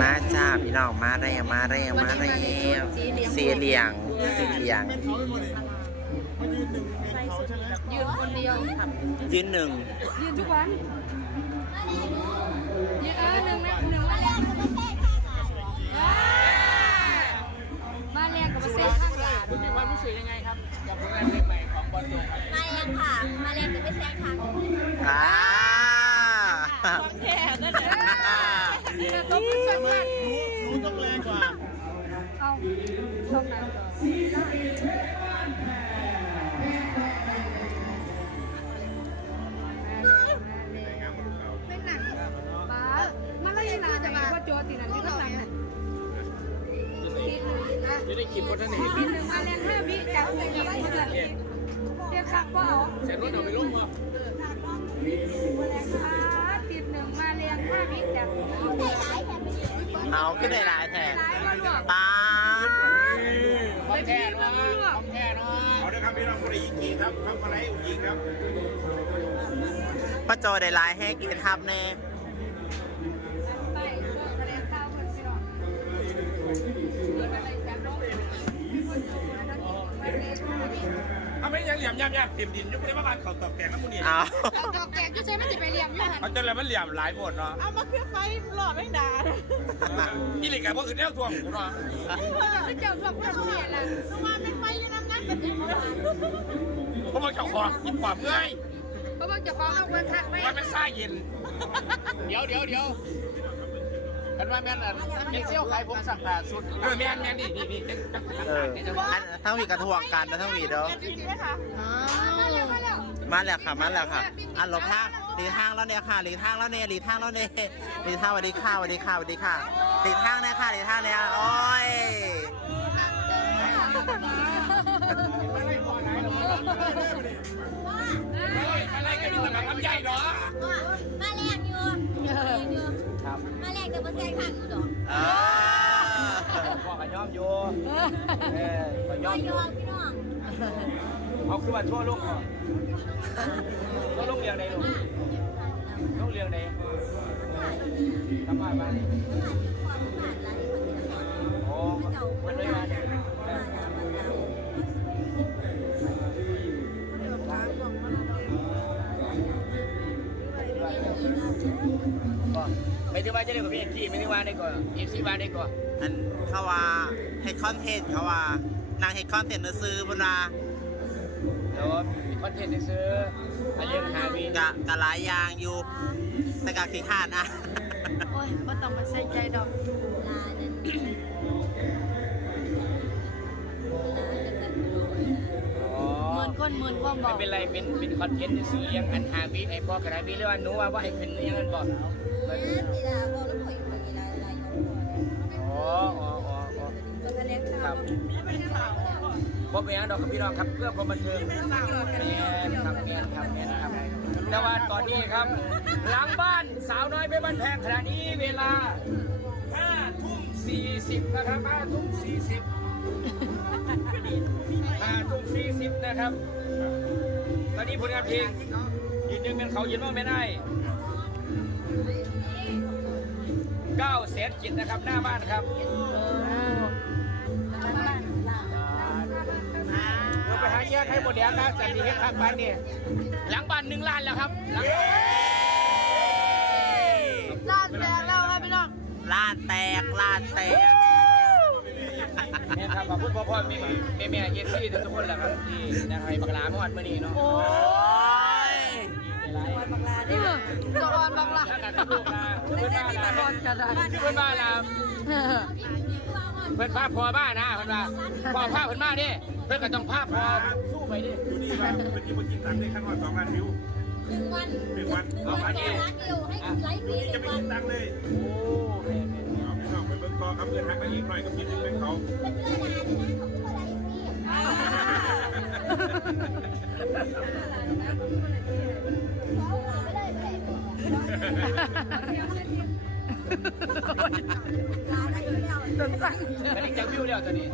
มาจ้าพี่น้องมาแล้วมาแล้วมาแล้วสีเหลียงสีเหลียง ยืนคนเดียวยืนหนึ่งยืนทุกวันยืนเออหนึ่งนะหนึ่งมาแรง จะได้กินคนนั้นเองทีหนึ่งมาแรงห้าวิจากตะกี้เพื่อนเรียกขับว่าเอาเสร็จรถเอาไปลงบ่ติดหนึ่งมาแรงห้าวิจากเอาขึ้นได้หลายแทนร้ายมาลวงป้าของแท้เนาะของแท้เนาเอาละครับพี่น้องคนอีกทีครับทำอะไรอีกครับป้าโจได้หลายให้กินทับแน่ ยังเหลี่ยมย่ำย่ำเต็มดินยุคนี้ว่าการเขาตอบแกงน้ำมูนี่เอาเอาดอกแกก็ใช้มันจะไปเลี้ยงอยู่หันเขาจะอะไรมันเหลี่ยมหลายหมดเนาะเอามาเพื่อไฟหลอดแมงดาอีหลีกกับพวกอื่นเนี่ยทวงกูเนาะก็เจ้าทวงเพื่อนผู้เนี่ยล่ะต้องมาเป็นไฟอยู่น้ำงั้นกันจริงเพราะมันเจ้าของกินปอบเอ้ยเพราะว่าจะฟ้องเอาเงินทักไปมันเป็นซ่าเย็น เดี๋ยวเดี๋ยวเดี๋ยว กันว่าแม่นอะเป็นเซี่ยวขายผมสั่งแต่สุดเออแม่นแม่นนี่นี่นี่เอออันทั้งวีกระทวงกันนะทั้งวีเด้อจริงไหมคะมาแล้วมาแล้วมาแล้วค่ะมาแล้วค่ะ อันหลบทางหลีทางแล้วเนี่ยค่ะหลีทางแล้วเนี่ยหลีทางแล้วเนี่ยหลีทางสวัสดีค่ะสวัสดีค่ะสวัสดีค่ะหลีทางเนี่ยค่ะหลีทางเนี่ยโอ้ยอะไร มาแรงจะมางอยู่ดอกเออพ่อกันย่อมอยู่เออก็ย่อมอยอยู่มพี่น้องเอาคือว่าชั่วลูกก่อนชั่วลูกเรียงไหนลูกลูกเรียงไหนทำบ้านบ้านโอ้มันไม่มาเนี่ยก็ ไม่ถือว่าจะได้กับพี่เอ็นจีไม่ถือว่าได้ก่อนเอฟซีว่าได้ก่อนอันเขาว่าเฮ็ดคอนเทนต์เขาว่านางเฮ็ดคอนเทนต์ซื้อๆบนว่าแล้วมีคอนเทนต์ซื้ออันเรียนหาวีกะกะหลายอย่างอยู่แต่กะขี้ขาดอะโอ้ยไม่ต้องมาใส่ใจดอกลานั้นอ๋อหมื่นคนหมื่นความบไม่อกเป็นไรเป็นเป็นคอนเทนต์ซื้อเลี้ยงอันหาวีไอ้พ่อกระไรวีหรือว่าหนูว่าว่าให้เป็นเลี้ยงกันบอกนี่ลาบอก อ๋ออ๋ออ๋ออ๋อตัวแสดงคข้ารับเป็นยังดอกครับพี่น้องครับเพื่อความบันเทิงแมนครับแมนครับแมนครับแต่ว่าตอนนี้ครับหลังบ้านสาวน้อยเพชรบ้านแพงขณะนี้เวลา5ทุ่ม40นะครับ5ทุ่ม40 5ทุ่ม40นะครับ ตอนนี้ผลงานเพลงยืนยังเป็นเขายืนว่าไม่ได้ เก้าแสนจิตนะครับ หน้าบ้านครับเราไปหาแยกให้หมดแดงนะสันติเฮ็ดข้างบ้านนี่หลังบ้านหนึ่งล้านแล้วครับหลังร้านแดงแล้วครับพี่น้องล้านแตกล้านแตกเนี่ยครับขอบคุณพ่อพ่อแม่แม่แม่เอฟซีทุกคนแหละครับที่นะครับบักลาเมื่อวันเมื่อนี้เนาะโอ้โอ้ย นี่เหรอสะออนบักละถ้าการลูกลาเพื่อนบ้านสะออนกระดาษเพื่อนบ้านลาเพื่อนพาพอบ้านนะเพื่อนว่าพอพาเพื่อนมาดิเพื่อนก็ต้องพาพอสู้ไปดิอยู่นี่ว่าเป็นที่มากินตังค์ได้ขั้นว่าสองล้านวิวหนึ่งวันหนึ่งวันหนึ่งวันแค่รักเดียวให้ไลฟ์ฟรีนี่หจะนึ่งไปวันกินตังค์เลยโอ้แม่แม่เอาพี่น้องไปเบิ่งต่อครับเพื่อนทักมาอีกหน่อยกับยินดีเป็นเขาเป็นเพื่อนลาด้วยนะเขาพูดอะไรฟรี จนสั่งไม่ได้จับวิวแล้วตอนนี้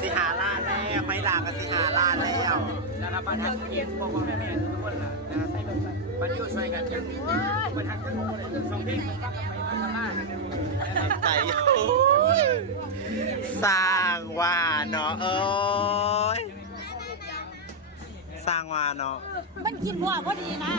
สิหาล้านแล้วไม่ลากับสิหาล้านแล้วนะครับบ้านทักเกียรติพ่อพ่อแม่แม่ทุกคนล่ะนะครับใส่แบบปันยูใส่กันยังมันทักทั้งหมดเลยสองเพลงมันฟังกันไปมันกันมาใจอยู่สร้างว่าเนาะเอ้ยสร้างว่าเนาะมันกินหัวพอดีนะ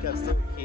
เ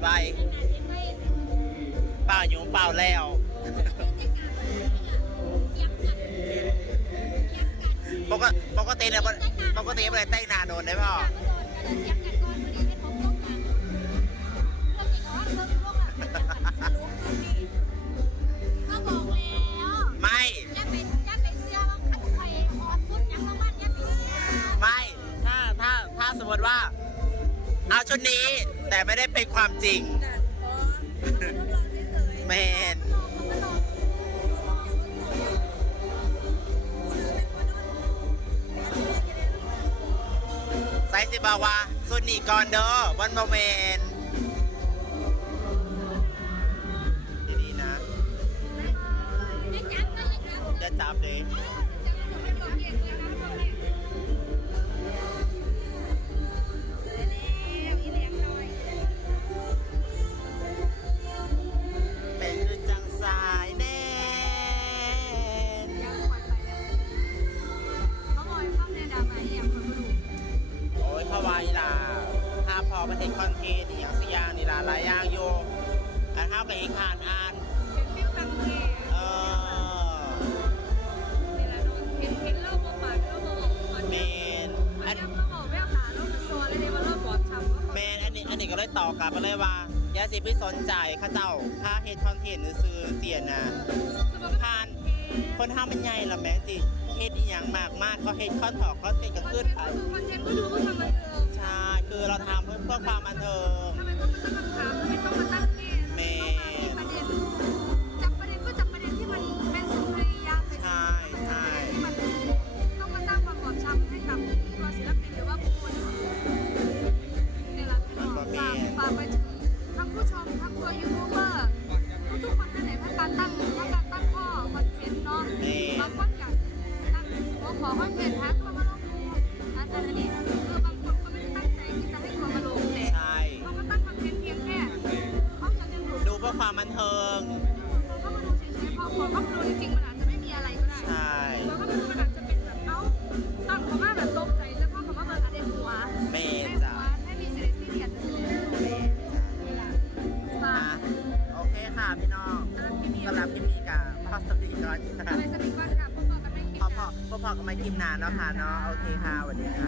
ไวเปล่าอยู่เปล่าแล้วปกติปกติเนี่ยปกติไม่ได้แต่งหน้าโดนได้ป่ะ ความจริง แมนไซสิบาวาสุดนี้ก่อนเด้อวันโมเมนดีๆนะอย่าจับเลย อประเทศคอนเทนต์อย่างสยางนี่ล่ะหลายอย่างอยู่อันเท่ากับอีกอ่านอ่านเออเมนอันเมนอันนี้อันนี้ก็เลยต่อกลับมาเลยว่าอย่าสิพี่สนใจเข้าเจ้าถ้าเฮ็ดคอนเทนต์หรือซื้อเสียนะผ่าน คนห้ามันใหญ่ละแม่สิ เฮ็ดอีหยังมากมากก็เฮ็ดคอนถอกคอนเทนต์ก็ขึ้นไปคอนเทนต์ก็ดูว่าทำมันเดิมใช่คือเราทำเพื่อเพื่อความบันเทิงทำไมต้องมาตั้งคำถามทำไมต้องมาตั้ง ขอคองเทนต์ทัก นาะค่ะเนาะโอเคค่ะสวัสดีค่ะ